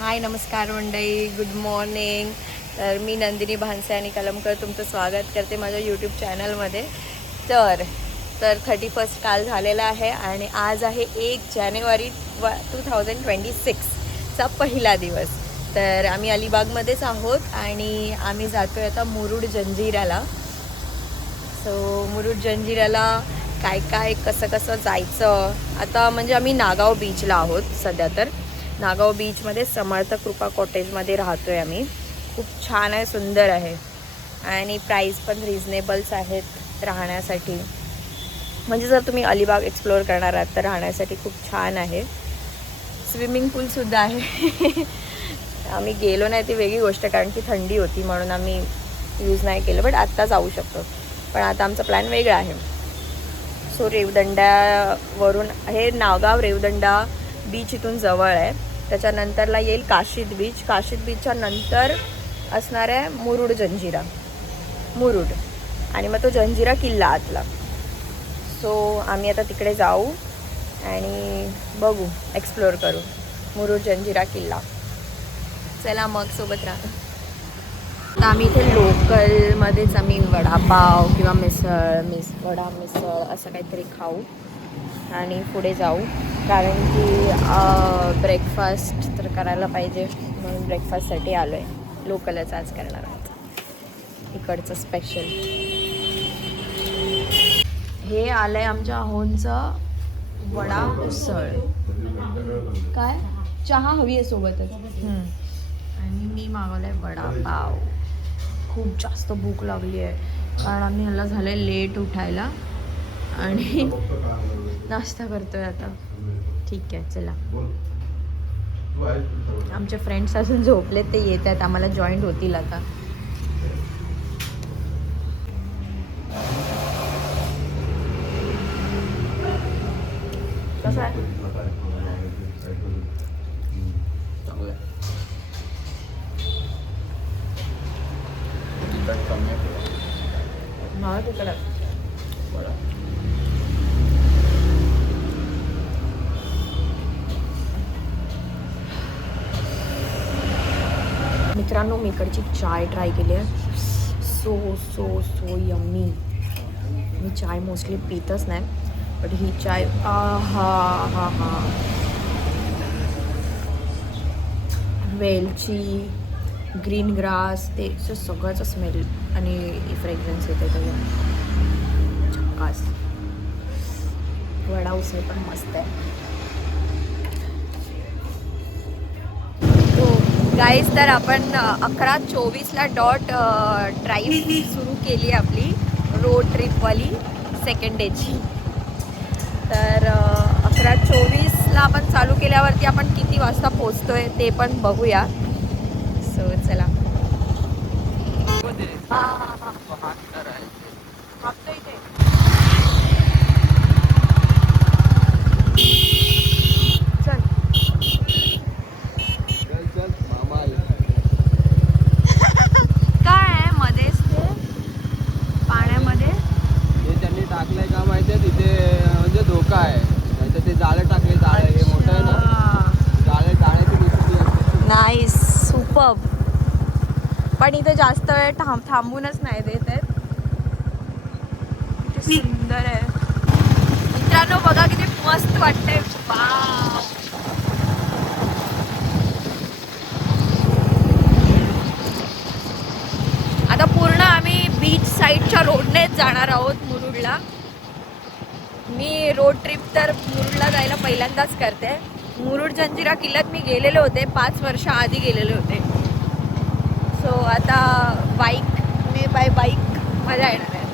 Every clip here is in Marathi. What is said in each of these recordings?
हाय नमस्कार मंडळी, गुड मॉर्निंग. तर मी नंदिनी भानसे आणि कलमकर तुमचं स्वागत करते माझ्या यूट्यूब चॅनलमध्ये. तर तर 31 काल झालेला आहे आणि आज आहे 1 जानेवारी 2026चा पहिला दिवस. तर आम्ही अलिबागमध्येच आहोत आणि आम्ही जातो आहे आता मुरुड जंजिऱ्याला. मुरुड जंजिऱ्याला काय काय कसं कसं जायचं आता, म्हणजे आम्ही नागाव बीचला आहोत सध्या. तर नागाव बीचमध्ये समर्थ कृपा कॉटेजमध्ये राहतो आहे आम्ही. खूप छान आहे, सुंदर आहे आणि प्राईस पण रिजनेबल्स आहेत राहण्यासाठी. म्हणजे जर तुम्ही अलिबाग एक्सप्लोअर करणार आहात तर राहण्यासाठी खूप छान आहे. स्विमिंग पूलसुद्धा आहे. आम्ही गेलो नाही ती वेगळी गोष्ट, कारण की थंडी होती म्हणून आम्ही यूज नाही केलं, बट आत्ता जाऊ शकतो. पण आता आमचा प्लॅन वेगळा आहे. रेवदंड्यावरून हे नागाव रेवदंडा बीच इथून जवळ आहे. त्याच्यानंतरला येईल काशीद बीच. काशीद बीचच्या नंतर असणार आहे मुरुड जंजिरा, मुरुड आणि मग तो जंजिरा किल्ला आतला. आम्ही आता तिकडे जाऊ आणि बघू, एक्सप्लोअर करू मुरुड जंजिरा किल्ला. चला मग सोबत राहा. तर आम्ही इथे लोकलमध्येच आम्ही वडापाव किंवा वडा मिसळ असं काहीतरी खाऊ आणि पुढे जाऊ, कारण की ब्रेकफास्ट तर करायला पाहिजे म्हणून ब्रेकफास्टसाठी आलो आहे. लोकलच आज करणार आहोत, इकडचं स्पेशल. हे आलं आहे आमच्या अहोंचं वडा उसळ. काय चहा हवी आहे सोबतच. आणि मी मागवलं आहे वडापाव. खूप जास्त भूक लागली आहे, कारण आम्ही ह्याला झालं आहे लेट उठायला आणि नाश्ता करतोय आता. ठीक आहे, चला. आमचे फ्रेंड्स अजून झोपलेत, ते येत आहेत, आम्हाला जॉईंट होतील आता. कसं आहे? मला तिकडे मित्रांनो, मी इकडची चाय ट्राय केली आहे. So yummy. मी चाय मोस्टली पितच नाही, बट ही चाय हा वेलची, ग्रीन ग्रास, ते सगळ्याचं स्मेल आणि फ्रेग्रन्स येते त्याला. झक्कास. वडा उसळ पण मस्त आहे. गाईज, तर आपण 11:24ला डॉट ड्राईव्ह सुरू केली आपली रोड ट्रिपवाली सेकंड डेची. तर 11:24ला आपण चालू केल्यावरती आपण किती वाजता पोचतोय ते पण बघूया. चला. पण इथे जास्त वेळ थांबूनच नाही देत आहेत. किती सुंदर आहे मित्रांनो, बघा किती मस्त वाटतंय. आता पूर्ण आम्ही बीच साईडच्या रोडनेच जाणार आहोत मुरुडला. मी रोड ट्रिप तर मुरुडला जायला पहिल्यांदाच करते. मुरुड जंजिरा किल्ल्यात मी गेलेले होते, 5 वर्ष आधी गेलेले होते. आता बाय बाईक मजा येणार आहे.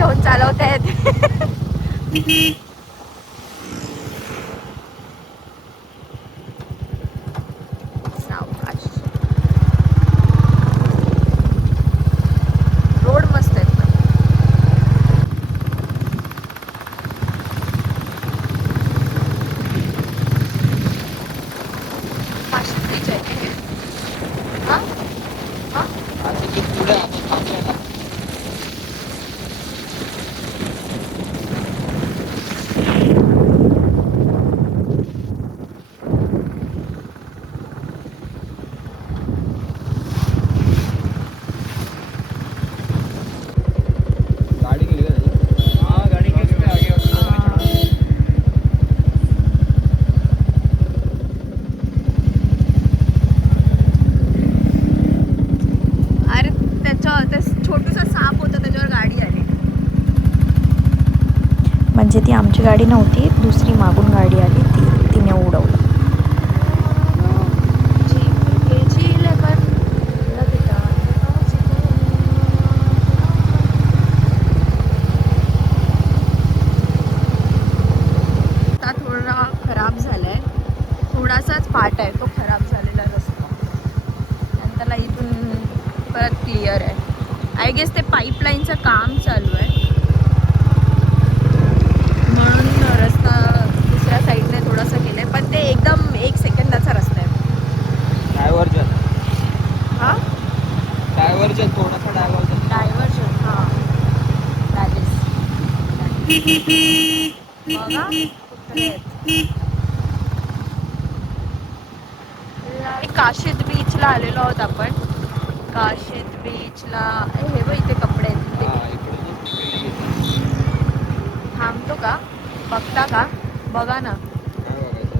घेऊन चालवतायत. सावकाश. रोड मस्त आहेत पण. काशीद बीच आहे की हे? हा? हा? गाड़ी के लिए हाँ गाड़ी के लिए आगे अरे त्याच्या ते छोटूसा साप होता त्याच्यावर गाडी आली. म्हणजे ती आमची गाडी नव्हती, दुसरी मागून गाडी आली, तिने उडवलं. थोडा खराब झालाय, थोडासाच पार्ट आहे तो खराब झालेला रस्ता. नंतरला इथून परत क्लिअर आहे. आय गेस ते पाईपलाईनचं काम चालू आहे म्हणून रस्ता दुसऱ्या साईडने थोडासा केलाय, पण ते एकदम 1 सेकंदाचा रस्ता आहे. डायव्हर्जन हा डायव्हर्जन थोडासा डायव्हर्जन डायव्हर्जन. हां दॅट इज बघा कुत्रे आहेत. काशीद बीचला आलेलो आहोत आपण. काशीद बीचला हे बघ इथे कपडे आहेत. हा इकडे जे थांबतो का? बघता का? बघा ना. काय बघायचं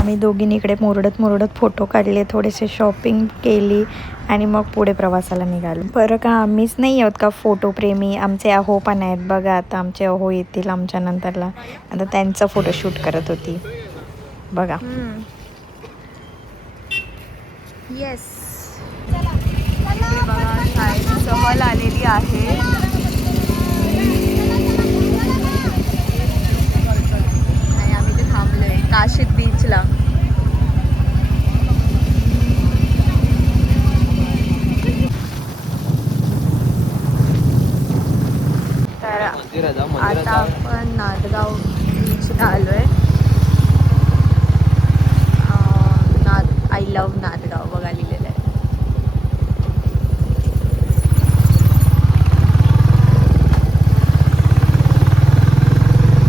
आम्ही दोघींनी इकडे मोरडत मोरडत फोटो काढले, थोडेसे शॉपिंग केली आणि मग पुढे प्रवासाला निघालो. बरं का आम्हीच नाही आहोत का फोटोप्रेमी, आमचे अहो पण आहेत बघा. आता आमचे अहो येतील आमच्या नंतरला. आता त्यांचा फोटोशूट करत होती बघा. येस बघा सहल आलेली आहे. आणि आम्ही ते थांबलोय काशीद बीचला. तर आता आपण नादगाव बीचला आलोय. आय लव्ह नादगाव बघा लिहिलेलं आहे.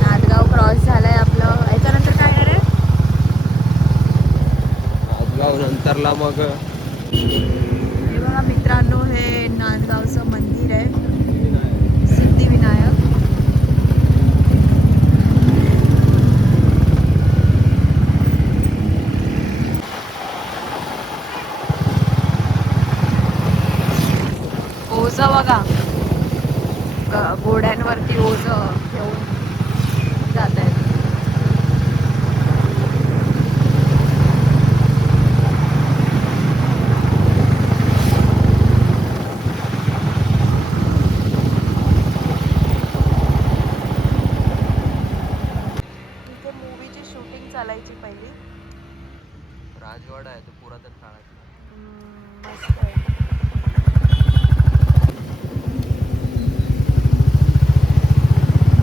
नादगाव क्रॉस झालाय आपलं. याच्यानंतर काय येणार आहे? नादगाव नंतरला मग हे बघा मित्रांनो, हे नादगावचं मंदिर आहे, सिद्धिविनायक. ओझं बघा, घोड्यांवरती ओझं घेऊन जात आहेत. इथे मूवीची शूटिंग चालायची पहिली. राजवाडा आहे तो पुरातन काळात. मस्त आहे.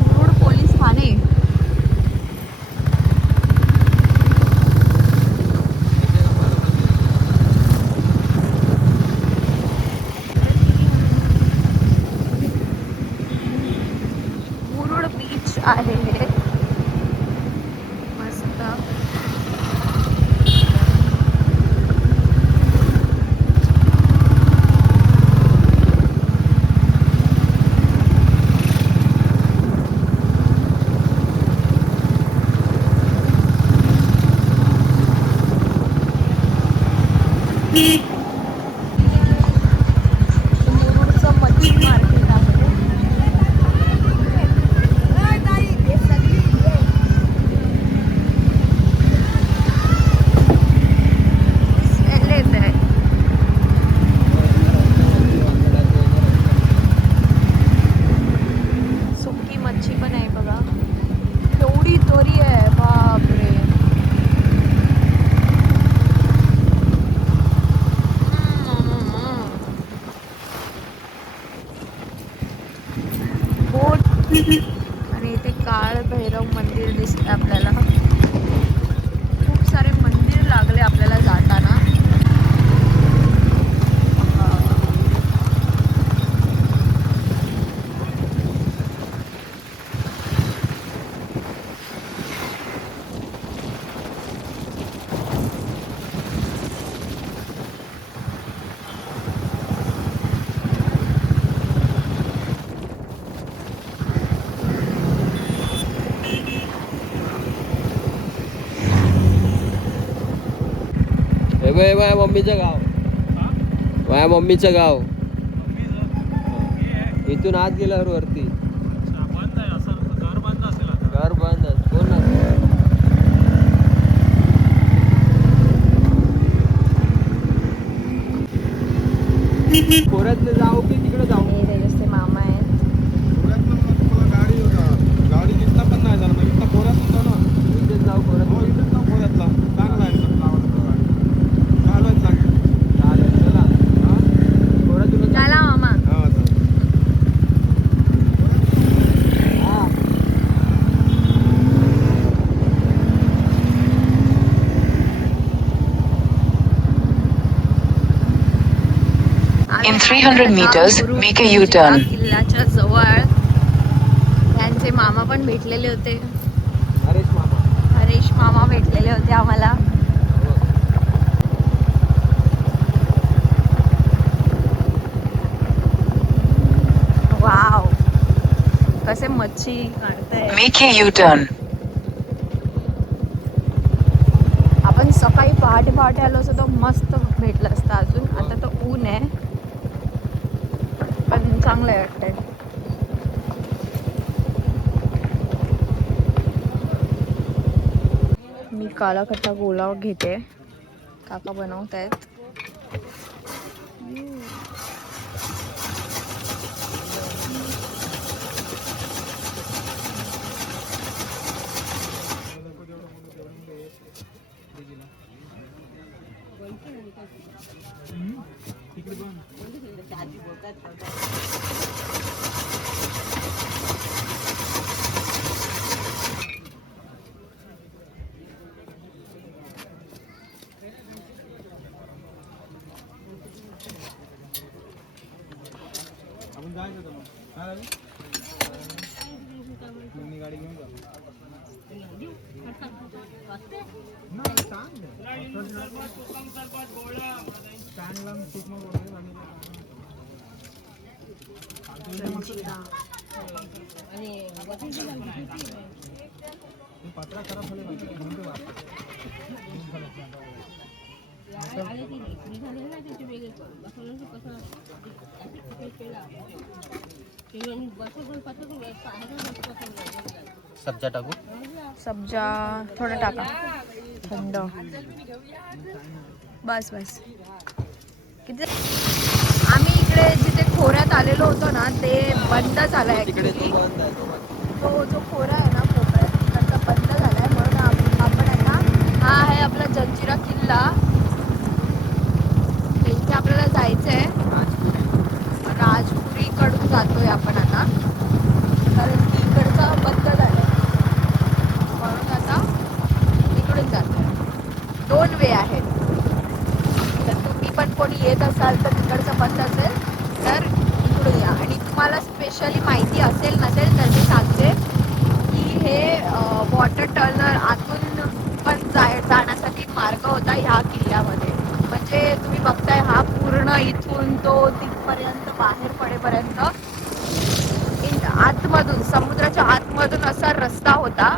मुरुड पोलीस ठाणे. मुरुड बीच आहे हे मस्त. मुरुडचं मच्छी मार्केट आहे. आणि इथे काळ भैरव मंदिर दिसते आपल्याला. खूप सारे मंदिर लागले आपल्याला जाताना. हे बघ, हे माझ्या मम्मीचं गाव, माझ्या मम्मीचं गाव. इथून आत गेल्यावर वरती घर बंद आहे. कोण नाही. कोऱ्यातनं जाऊ की तिकडे जाऊ? हे त्याचे मामा आहेत. गाडी दिसला पण नाही झाला मग इथं कोऱ्यात ना इथेच जाऊ कोऱ्यात. हो इथेच ना कोऱ्यातला चांगला आहे चालवायचं सांग. चालेल चला. कोऱ्यातून चला मामा. In 300 meters, make a U-turn. किल्ल्याच्या जवळ त्यांचे मामा पण भेटलेले होते. हरेश मामा. हरेश मामा भेटलेले होते आम्हाला. वाव, कसे मच्छी काढताय. Make a U-turn. आपण सकाळी पहाटे पहाटे आलो असतो तर मस्त भेटलं असतं. अजून आता तर ऊन आहे पण चांगलं आहे वाटतंय. मी काला खट्टा गोला घेते. काका बनवत आहेत. आपण जायचं होतं मग काय झालं मी गाडी घेऊन जाऊ पत्रा खराब सब्जा टाकू. सब्जा थोडं टाका थंड. बस बस. किती आम्ही इकडे जिथे खोऱ्यात आलेलो होतो ना ते बंद झालंय तिकडे ऍक्च्युली. तो बंद आहे, तो बंद. तो जो खोरा आहे ना कोकणात तिकडचा बंद झालाय म्हणून आपण आहे ना, हा आहे आपला जंजिरा किल्ला. इथे आपल्याला जायचंय. राजपुरी कडून जातोय आपण आता कारण की इकडचा बंद झालाय म्हणून आता इकडून जातोय. 2 वे आहेत. तर तुम्ही पण कोणी येत असाल तर तिकडचं बंद असेल तर इकडून या. आणि तुम्हाला स्पेशली माहिती असेल नसेल तर मी सांगते की हे वॉटर टर्नर आतून पण जाण्यासाठी मार्ग होता ह्या किल्ल्यामध्ये. म्हणजे तुम्ही बघताय हा पूर्ण इथून तो तिथपर्यंत बाहेर पडेपर्यंत आतमधून समुद्राच्या आतमधून असा रस्ता होता.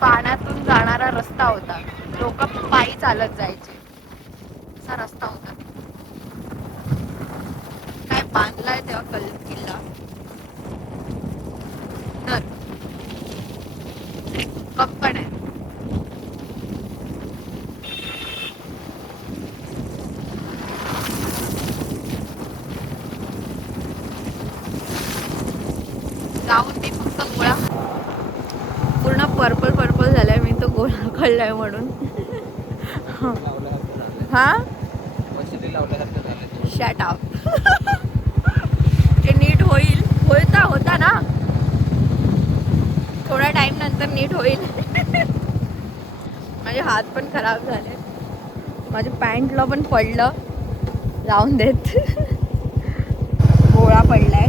पाण्यातून जाणारा रस्ता होता. लोक पायी चालत जायचे. असा रस्ता होता. काय बांधलाय तेव्हा किल्ला तर पण आहे. जाऊन मी फक्त गोळा पूर्ण पर्पल पर्पल झालाय. मी तो गोळा कळलाय म्हणून. लावल्यासारखं झालंय. हा मशिदी लावल्यासारखं झालंय. Shut up. ते नीट होईल. होता ना टाइम नंतर नीट होईल. माझे हात पण खराब झाले, माझ्या पॅन्टला पण पडलं. जाऊन देत. गोळा पडलाय,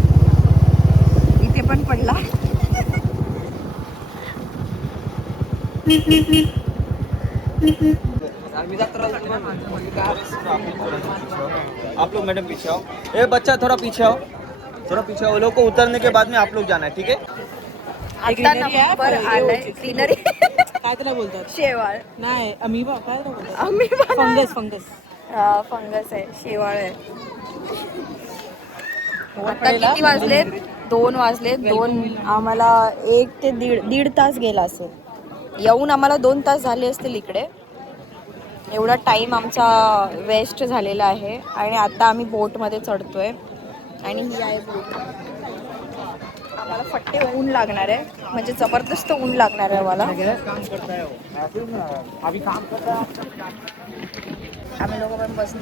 इथे पण पडला. आप लोग मैडम पीछे आओ. ए बच्चा थोड़ा पीछे आओ, थोड़ा पीछे आओ. लोग को उतरने के बाद में आप लोग जाना है, ठीक है? आता नंबर आलाय. ग्रीनरी काय त्याला बोलतात? शेवाळ. नाही अमिबा काय त्याला बोलतात? आम्ही फंगस फंगस. हा फंगस आहे, शेवाळ आहे. आता किती वाजलेत? 2 वाजलेत. 2 आम्हाला 1 ते दीड तास गेला असेल. येऊन आम्हाला 2 तास झाले असतील इकडे. एवढा टाईम आमचा वेस्ट झालेला आहे. आणि आता आम्ही बोटमध्ये चढतोय आणि ही आहे बोट. आम्हाला फट्टे ऊन लागणार आहे, म्हणजे जबरदस्त ऊन लागणार आहे आम्हाला. आम्ही लोक पण बसतो.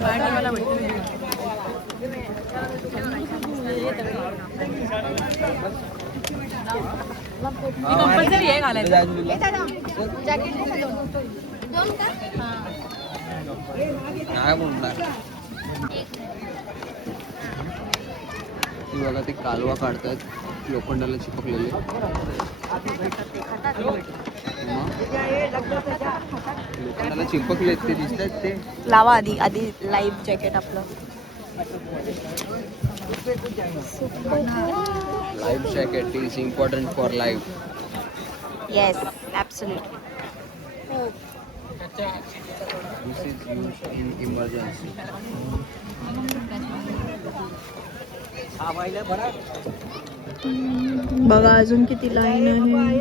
कंपल्सरी आहे घालायचं. काय बोलणार. ती बघा ते कालवा काढतात लोखंडाला चिपकलेले. लोखंडाला चिपकले ते दिसतात ते. लावा आधी लाईफ जॅकेट आपलं. Life jacket is important for life. Yes absolutely. This is use in emergency. बघा अजून किती लाईन आहे.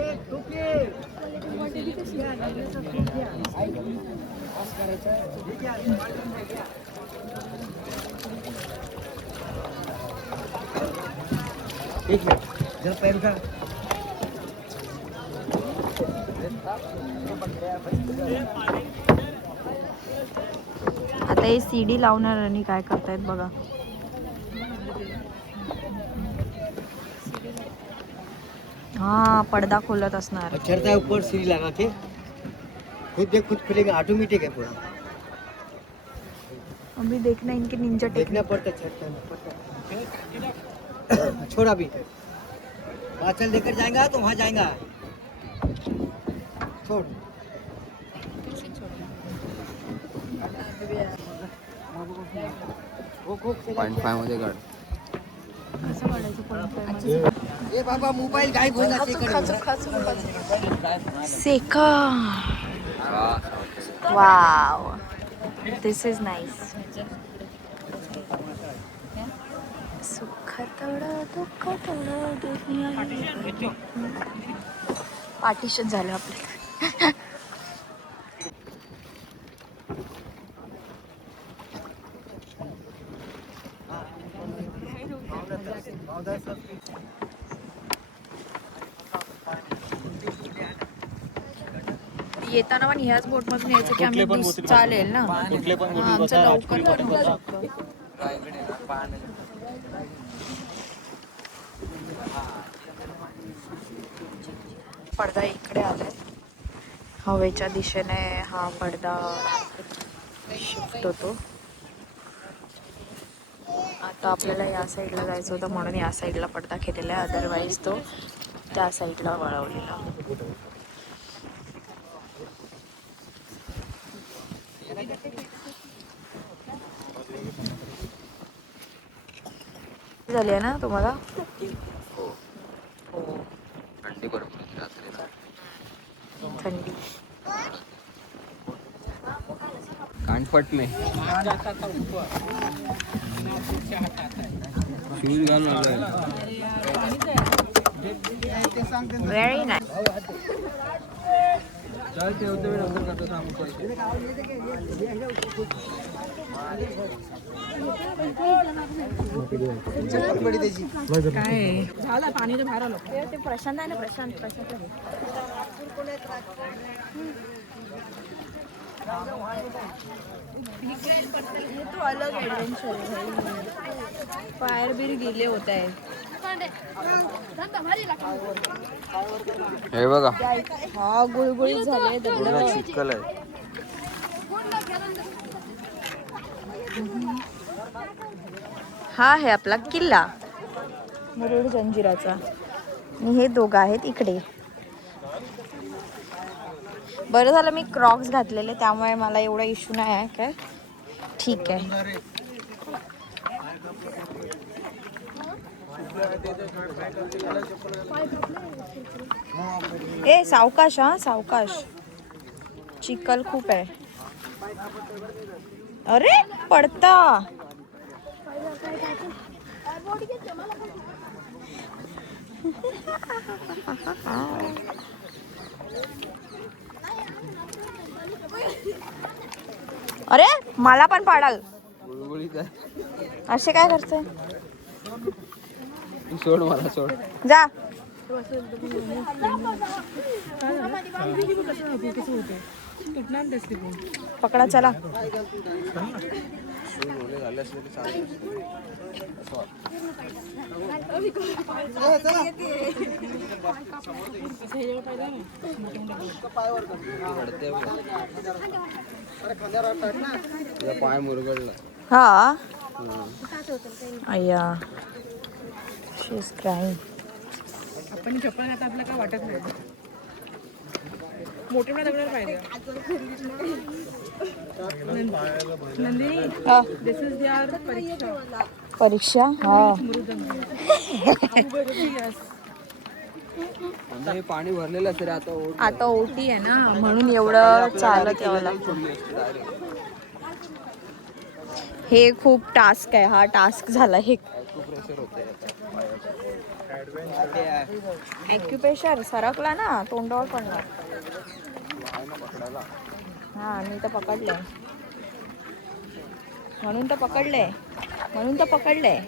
आता हे CD लावणार आणि काय करतायत बघा. हा पडदा खोलत असणार. चढ़ता है ऊपर सीढ़ी लगा के, खुद खुलेगा, ऑटोमेटिक है पूरा. अभी देखना इनके निंजा टेक्निक. देखना पड़ता चढ़ता है. छोड़ा भी पाचल लेकर जाएगा तो वहाँ जाएगा. छोड़. 0.5 मध्ये काढ. ये बाबा मोबाईल गायब हो जाते. सेका. Wow, this is nice. सुख थोडं दुःख थोडं दुनिया. पार्टिशन झालं आपलं. येताना पण ह्याच बोट मधून यायचं की आम्ही चालेल ना. आमचं लवकर पण होऊ शकतं. पडदा इकडे आलाय, हवेच्या दिशेने हा पडदा शिफ्ट होतो. आता आपल्याला या साईडला जायचं होतं म्हणून या साईडला पडदा केलेला आहे, अदरवाईज तो त्या साईडला वळवलेला. झाली आहे ना तुम्हाला? थंडी भरपूर आहे रात्रीला. थंडी कानपट में शूज घालून आलोय. Very nice. काय झालं पाणी तर बाहेर आलं. ते प्रशांत आहे ना, प्रशांत तो अलग एडवेंचर है. फायर बिर गिले होता है. हे बघा हा गुळगुळीत झाले पूर्ण चिखल आहे. हा आहे आपला किल्ला मुरुड जंजिराचा आणि हे दोघं आहेत इकडे. बरं झालं मी क्रॉक्स घातलेले त्यामुळे मला एवढा इश्यू नाही आहे काय. ठीक आहे. ए सावकाश हा सावकाश चिखल खूप आहे. अरे पडता. अरे मला पण पाडाल गुळगुळीत आहे. असे काय करते. तू सोड मला सोड. जा पकडा चला. पाय मुरगळला. हा अय्या शी इज क्राईंग. आपण चप्पल घालता आपल्याला काय वाटत नाही. मोठे मोठे दगड पाहिजे. नंदिनी हा दिस इज देअर परीक्षा. परीक्षा हा म्हणजे हे पाणी भरलेलं असेल आता ओढ आता ओटी आहे ना म्हणून एवढं चालत यावं लागतं. हे खूप टास्क आहे. हा टास्क झाला. हे प्रेशर होतंय ॲक्युपेशर सरकला ना तोंडावर पडला. हा मी तर पकडलंय म्हणून तर पकडलंय म्हणून तर पकडलंय.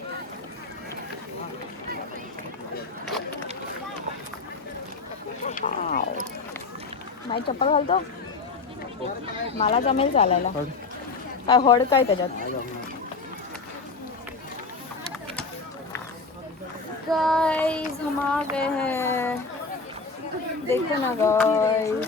नाही चप्पल घालतो मला जमेल चालायला. काय हड काय त्याच्यात. गाइस हम आ गए हैं. देखो ना गाइस.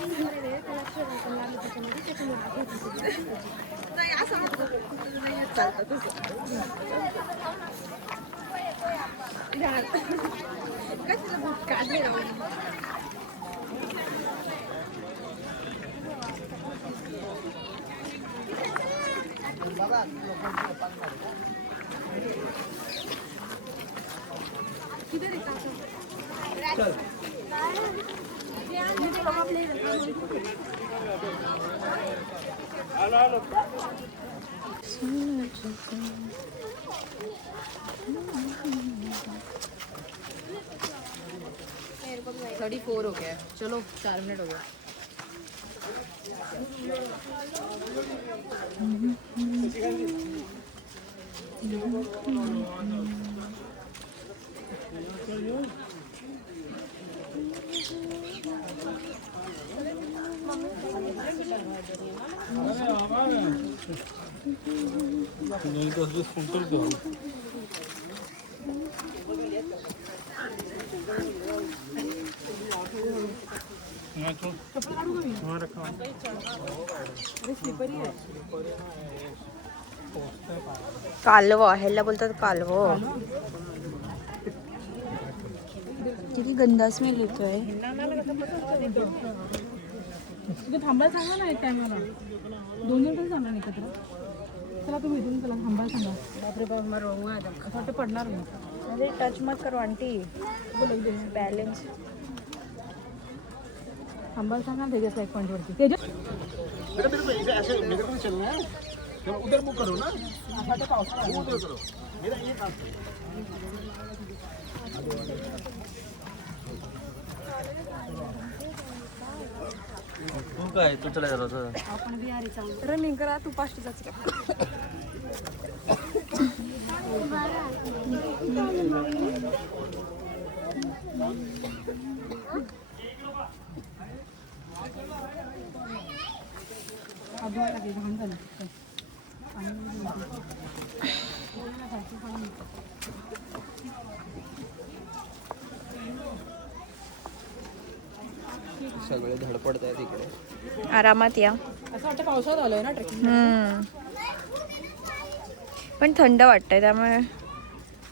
थर्टी 4 हो गया. चलो 4 मिनट हो गया. कालव ह्याला बोलतात कालव. किती गंदा स्मेल येतोय. तुम्ही थांबायला सांगा ना एक टायमाला. 2 जण सांगा ना एकत्र. चला तुम्ही इथून चला थांबायला सांगा. बापरे बाप मारो असं वाटतं पडणार नाही. अरे टच मत करो आंटी. बॅलेन्स थांबायला सांगा तेजसला एक पॉईंटवरती. तेजस उधर बुक करो ना. उधर करो. मेरा ये काम तू काय तू चला जरा. आपण बिहारी चालू. रनिंग करा तू फास्ट जायचं. अभ्यास लागेल घाण झालं. सगळे धडपडत आहेत इकडे. आरामात या. असं वाटतं पावसाळ्यात आलोय ना ट्रेकिंग. पण थंड वाटतंय त्यामुळे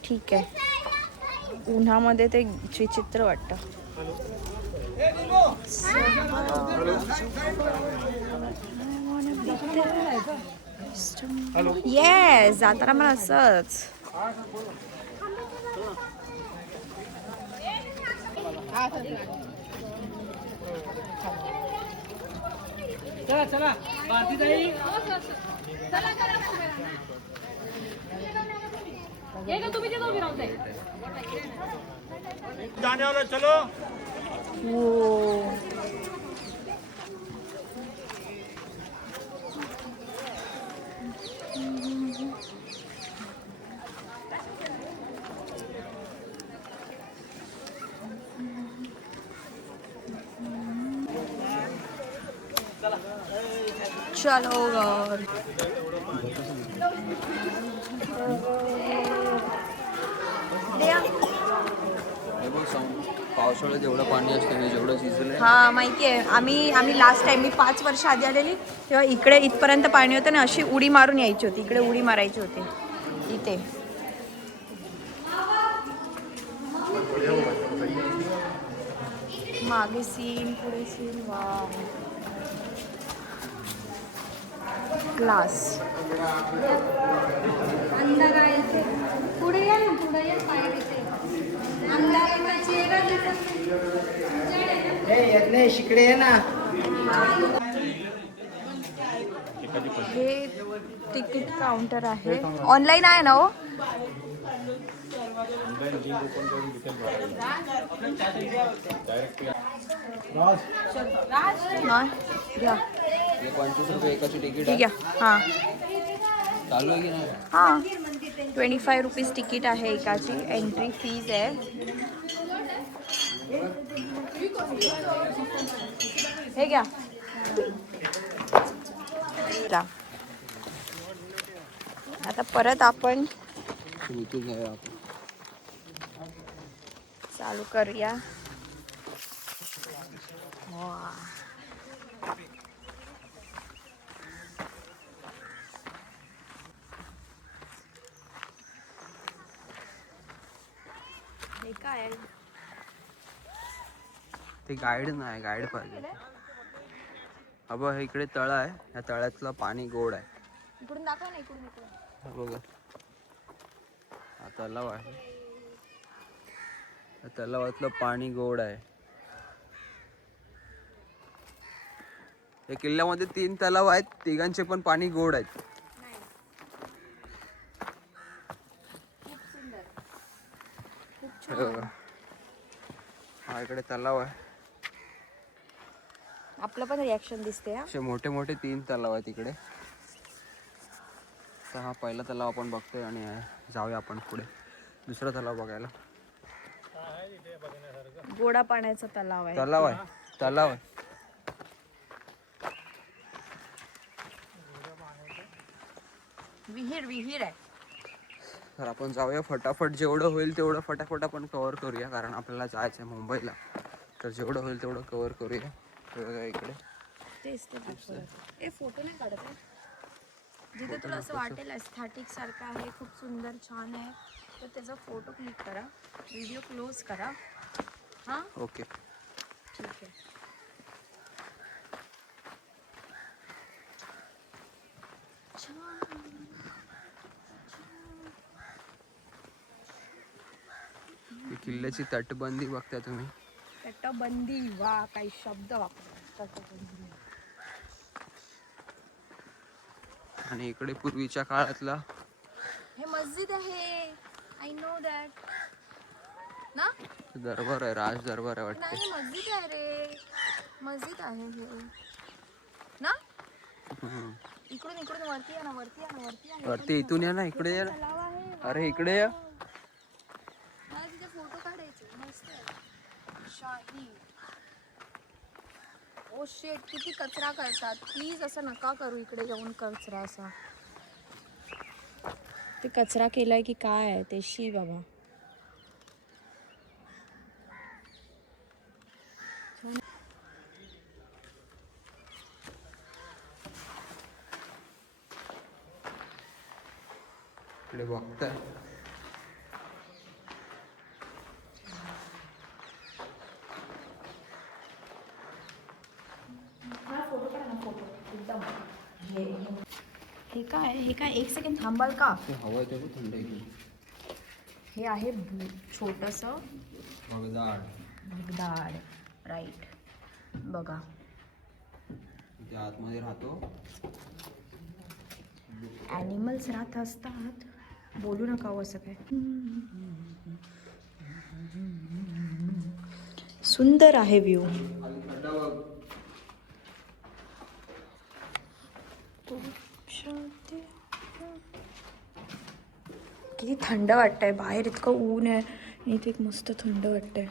ठीक आहे. उन्हामध्ये ते विचित्र वाटतं. येस, जाताना मला असंच. चला चला भारती ताई. जाने वाला चलो. चलो यार. हे बघ पावसाळ्यात जेवढं पाणी असतं हे जेवढं शिजलंय. हा माहिती आहे. आम्ही लास्ट टाइम मी 5 वर्ष आधी आलेली तेव्हा इकडे इथपर्यंत पाणी होतं ना, अशी उडी मारून यायची होती. इकडे उडी मारायची होती इथे. मागे सीन, पुढे सीन. वा क्लास. अंदर आयचे पुढे या ना, पुढे या पायरीचे अंदर चेहरा यज्ञेश इकडे ये ना. हे तिकीट काउंटर आहे. ऑनलाईन आहे ना हो. नाही घ्या. 25 रुपये एकाची तिकीट ठीक आहे. आहे. हां चालू आहे की नाही? हां 25 रुपीज तिकीट आहे एकाची. एंट्री फीज आहे. हे घ्या. आता परत आपण इथून जाऊया आपण. चालू करूया. हे काय ते गाईड नाही, गाईड पाहिजे. अबा हे इकडे तळ आहे. या तळ्यातलं पाणी गोड आहे. इकडून दाखवा ना. इकडून हा बघा, हा तलाव आहे. या तलावातलं पाणी गोड आहे. या किल्ल्यामध्ये 3 तलाव आहेत. तिघांचे पण पाणी गोड आहेत. हे बघा. हा इकडे तलाव आहे. आपलं पण रिॲक्शन दिसते. हा असे मोठे मोठे 3 तलाव आहेत इकडे. तर हा पहिला तलाव आपण बघतोय आणि जाऊया आपण पुढे दुसरा तलाव बघायला. गोडा पाण्याचा तलाव आहे. तलाव आहे. तलाव आहे. विहीर आहे. तर आपण जाऊया फटाफट. जेवढं होईल तेवढं फटाफट आपण कव्हर करूया, कारण आपल्याला जायचं आहे मुंबईला. तर जेवढं होईल तेवढं कव्हर करूया. बघा इकडे तेच ते फोटो नाही काढत आहे. जिथे तुला असं वाटेल एस्थेटिक सारखं आहे, खूप सुंदर छान आहे, तर त्याचा फोटो क्लिक करा, व्हिडिओ क्लोज करा. हां ओके ठीक आहे. ही किल्ल्याची तटबंदी बघता तुम्ही. तटबंदी. वा काही शब्द वापरतात. तटबंदी. आणि इकडे पूर्वीच्या काळातला हे मस्जिद आहे. आय नो दॅट ना. दरबार आहे. राज दरबार आहे वाटते. नाही मस्जिद आहे रे. मस्जिद आहे हे ना. इकडून वरती या ना. वरती इथून या ना. इकडे या ना. तलाव आहे. अरे इकडे या. मला तिथे फोटो काढायचे. मस्त आहे. शाही. ओ शेट, किती कचरा करतात. प्लीज असं नका करू. इकडे जाऊन कचरा असा. ते कचरा केलाय की काय आहे ते. शी बाबा. इकडे बघताय हे काय एक सेकंड थांबाल का? ते हवं आहे तेवढं थंड आहे. हे आहे छोटंसं बघदाड डाळ. राईट, बघा. इथे आतमध्ये राहतो. ॲनिमल्स राहत असतात, बोलू नका हो असं काय. सुंदर आहे व्ह्यू. किती थंड वाटतंय बाहेर, इतकं ऊन आहे आणि इथे एक मस्त थंड वाटतंय.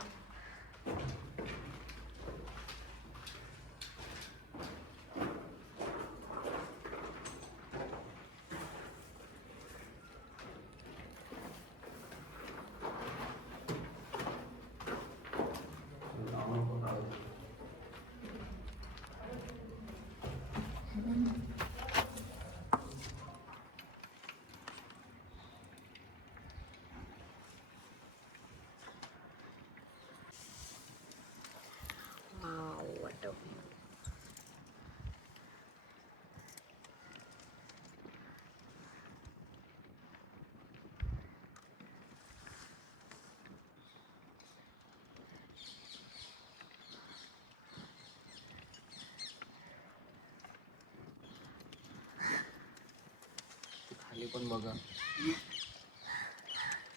खाली पण बघा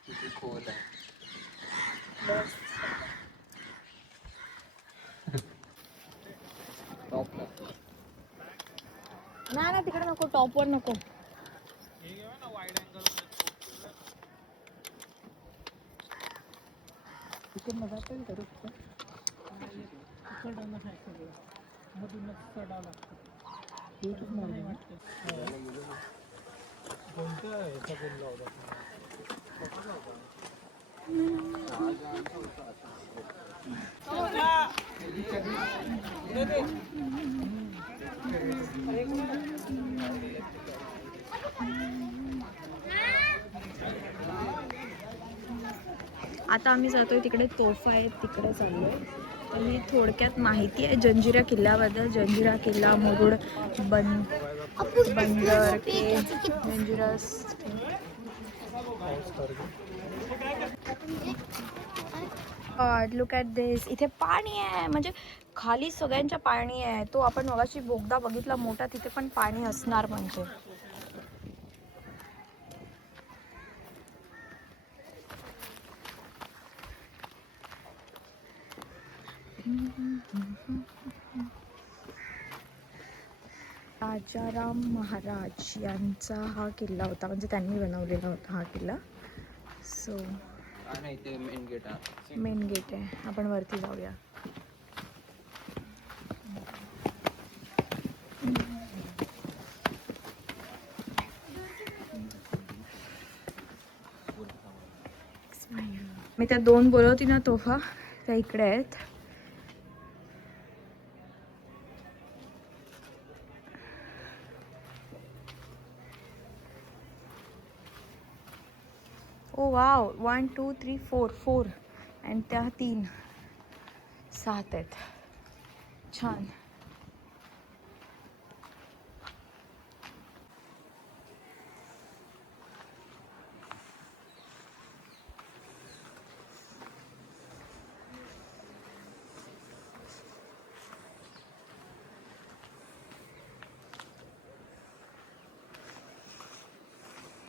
किती खोल आहे. टॉपला ना तिकडे नको, टॉपवर नको. आता आम्ही जातोय तिकडे, तोफा आहेत तिकडे चाललोय. आणि थोडक्यात माहिती आहे जंजिरा किल्ल्याबद्दल. जंजिरा किल्ला, मुरुड बंदर के जंजिरा. लुक ॲट दिस. इथे पाणी आहे, म्हणजे खाली सगळ्यांच्या पाणी आहे. तो आपण मगाशी बोगदा बघितला मोठा, तिथे पण पाणी असणार म्हणजे. राजाराम महाराज यांचा हा किल्ला होता, म्हणजे त्यांनी बनवलेला होता हा किल्ला. सो नाही, ते मेन गेट आहे. मेन गेट आहे, आपण वरती जाऊया. मी त्या दोन बोलवती ना तोफा, त्या इकडे आहेत. ओ वाव, 1 2 3 4 आणि त्या 3 7 आहेत. छान.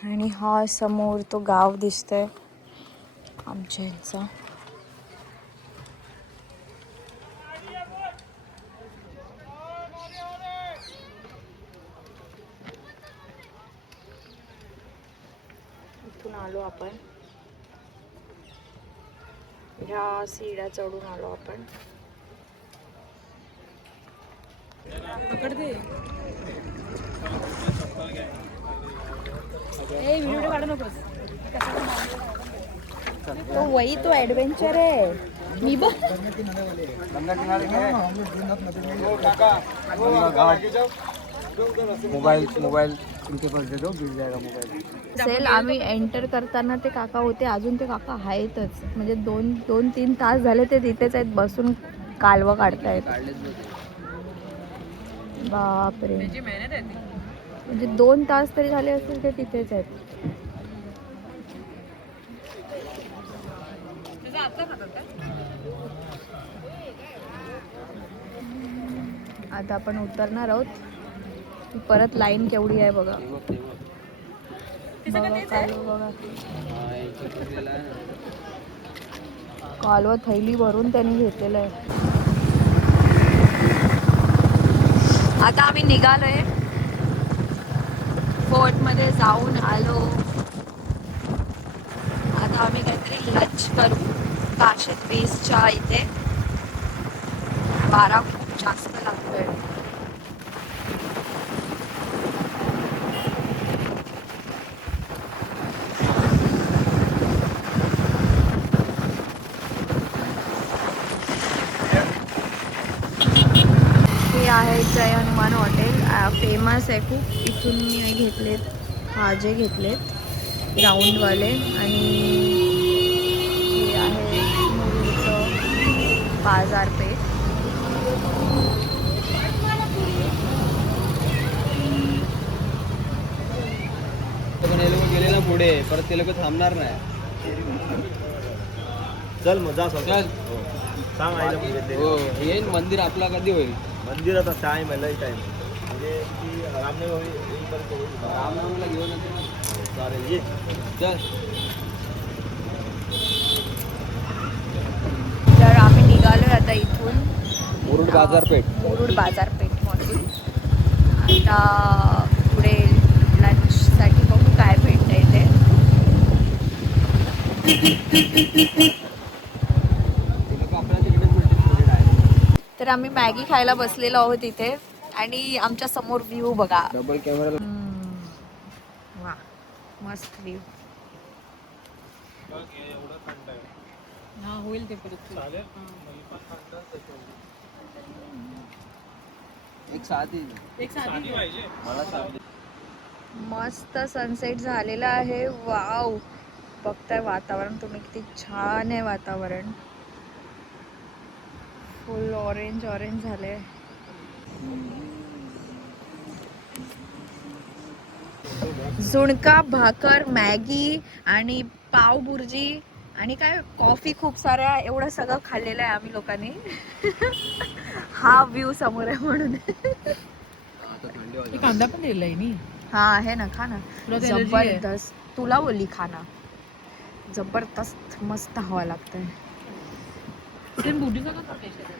आणि हा समोर तो गाव दिसतोय आमच्या ह्याचा. इथून आलो आपण, ह्या सीड्या चढून आलो आपण. पकडते. ए व्हिडिओ काढू नकोस. तो वही तो ॲडव्हेंचर आहे. मी बघ मोबाईल इनके पास दे दो, गिर जाएगा मोबाइल. सेल आम्ही एंटर करताना ते काका होते, अजून ते काका आहेतच. म्हणजे 2-3 तास झाले ते तिथेच आहेत बसून कालवं काढतायत. बापरे, म्हणजे 2 तास तरी झाले असतील ते तिथेच आहेत. आता आपण उतरणार आहोत. परत लाईन केवढी आहे बघा. बघा कालवं बघा. कालवं थैली भरून त्यांनी घेतलेलं आहे. आता आम्ही निघालोय. फोर्टमध्ये जाऊन आलो. आता आम्ही काहीतरी लंच करू काशीद बीचच्या इथे. वारा खूप जास्त लागतोय. हे आहे जय हनुमान हॉटेल. फेमस आहे खूप. इथून मी घेतलेत भाजे घेतलेत राऊंडवाले. आणि हे आहे मुरुडचं बाजारपेठ. पण हे लोक गेले ना पुढे, परत ते लोक थांबणार नाही. चल मग जा चल. सांग हो येईन. मंदिर आपला कधी होईल? मंदिर आता टाइम आहे, लई टाइम. म्हणजे की रामनवमीला घेऊन येते. चालेल ये. चल. तर आम्ही निघालोय आता इथून मुरुड बाजारपेठ. मुरुड बाजारपेठमधून. आता पुढे लंचसाठी बघू काय भेटतंय ते. तर आम्ही मॅगी खायला बसलेलो आहोत इथे. आणि आमच्या समोर व्ह्यू बघा. Double camera. वा मस्त व्ह्यू. हा होईल ते परत. एक साधी मला साधी. मस्त सनसेट झालेला आहे. वाव, बघताय वातावरण तुम्ही किती छान आहे वातावरण. फुल ऑरेंज ऑरेंज झाले. झुणका भाकर, मॅगी आणि पाव भुर्जी आणि काय कॉफी खूप साऱ्या, एवढं सगळं खाल्लेलं आहे आम्ही लोकांनी. हा व्ह्यू समोर आहे म्हणून. कांदा पण दिलाय मी. हा आहे ना, खा ना. जबरदस्त. तुला बोलली खाना. जबरदस्त मस्त हवा लागतंय. सेम बुटीचा का टेस्ट आहे?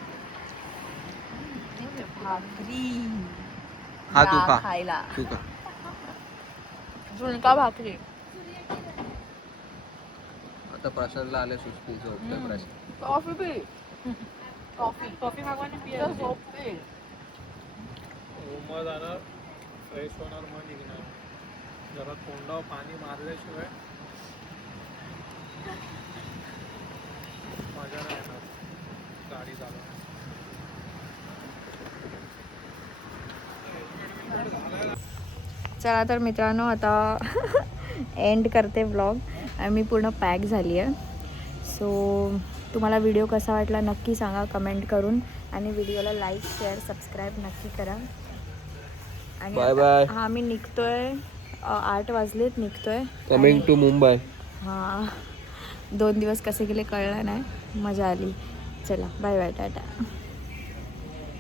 भाकरी हा तू खा. खायला तू खा. झुणका भाकरी. आता प्रसादला आले सुस्ती झोपतोय प्रसाद. कॉफी पी. कॉफी मागवाने पिया झोपते. मग जाणार, फ्रेश होणार, मग निघणार. जरा तोंडावर पाणी मारल्याशिवाय मजा नाही येणार गाडी चालवण्यात. चला तर मित्रांनो, आता एंड करते व्लॉग. मी पूर्ण पॅक झाली आहे. सो तुम्हाला व्हिडिओ कसा वाटला नक्की सांगा कमेंट करून. आणि व्हिडिओला लाईक शेअर सबस्क्राईब नक्की करा. आणि बाय बाय. हा मी निघतोय. 8 वाजलेत निघतोय. Coming to Mumbai. हां 2 दिवस कसे गेले कळलं नाही. मजा आली. चला बाय बाय टाटा.